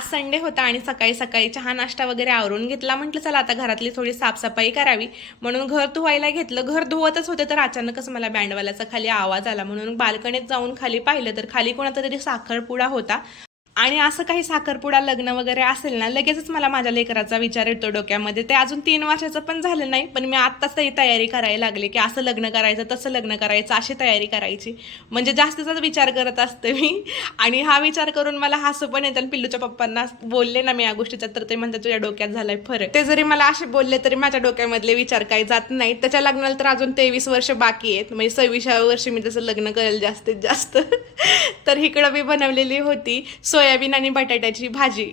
आज संडे होता आणि सकाळी सकाळी चहा नाश्ता वगैरे आवरून घेतला. म्हटलं चला आता घरातली थोडी साफसफाई करावी म्हणून घर धुवायला घेतलं. घर धुवतच होते तर अचानकच मला बँडवाल्याचा खाली आवाज आला म्हणून बाल्कनीत जाऊन खाली पाहिलं तर खाली कोणाचा तरी साखरपुडा होता. आणि असं काही साखरपुडा लग्न वगैरे असेल ना लगेचच मला माझ्या लेकराचा विचार येतो डोक्यामध्ये. ते अजून 3 वर्षाचं पण झालं नाही पण मी आत्ताच तरी तयारी करायला लागले की असं लग्न करायचं तसं लग्न करायचं अशी तयारी करायची. म्हणजे जास्तीचाच विचार करत असते मी. आणि हा विचार करून मला हसू पण येतं. पिल्लूच्या पप्पांना बोलले ना मी या गोष्टीचा तर ते म्हणतात तुझ्या डोक्यात झालाय फरक. ते जरी मला असे बोलले तरी माझ्या डोक्यामधले विचार काही जात नाहीत. त्याच्या लग्नाला तर अजून 23 वर्ष बाकी आहेत. म्हणजे 26व्या वर्षी मी त्याचं लग्न करेल जास्तीत जास्त. तर इकडं मी बनवलेली होती सोयाबीन आणि बटाट्याची भाजी,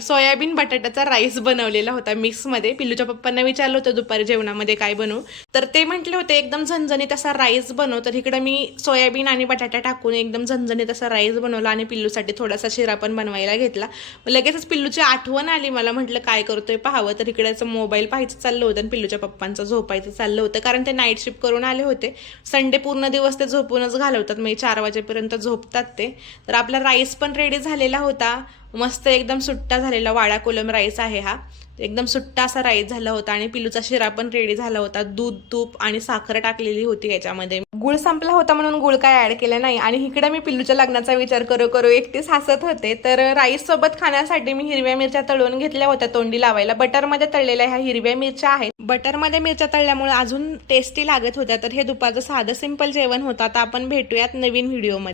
सोयाबीन बटाट्याचा राईस बनवलेला होता मिक्समध्ये. पिल्लूच्या पप्पांना विचारलं होतं दुपारी जेवणामध्ये काय बनवू तर ते म्हटले होते एकदम झणझणीत असा राईस बनव. तर इकडं मी सोयाबीन आणि बटाटा टाकून एकदम झणझणीत असा राईस बनवला आणि पिल्लूसाठी थोडासा शिरा पण बनवायला घेतला. लगेचच पिल्लूची आठवण आली मला. म्हटलं काय करतोय पाहावं. तर इकडेचं मोबाईल पाहायचं चाललं होतं आणि पिल्लूच्या पप्पांचं झोपायचं चाललं होतं कारण ते नाईट शिफ्ट करून आले होते. संडे पूर्ण दिवस ते झोपूनच घालवतात म्हणजे 4 वाजेपर्यंत झोपतात ते. तर आपला राईस पण रेडी झालेला होता. मस्त एकदम सुट्टा झालेला वाडा कोलम राईस आहे हा. एकदम सुट्टा असा राईस झाला होता आणि पिल्लूचा शिरा पण रेडी झाला होता. दूध तूप आणि साखर टाकलेली होती याच्यामध्ये. गुळ संपला होता म्हणून गुळ काय ऍड केला नाही. आणि इकडे मी पिल्लूच्या लग्नाचा विचार करू करू एकटीच हसत होते. तर राईस सोबत खाण्यासाठी मी हिरव्या मिरच्या तळून घेतल्या होत्या तोंडी लावायला. बटरमध्ये तळलेल्या ह्या हिरव्या मिरच्या आहेत. बटरमध्ये मिरच्या तळल्यामुळे अजून टेस्टी लागत होत्या. तर हे दुपारचं साधं सिंपल जेवण होतं. आता आपण भेटूयात नवीन व्हिडिओमध्ये.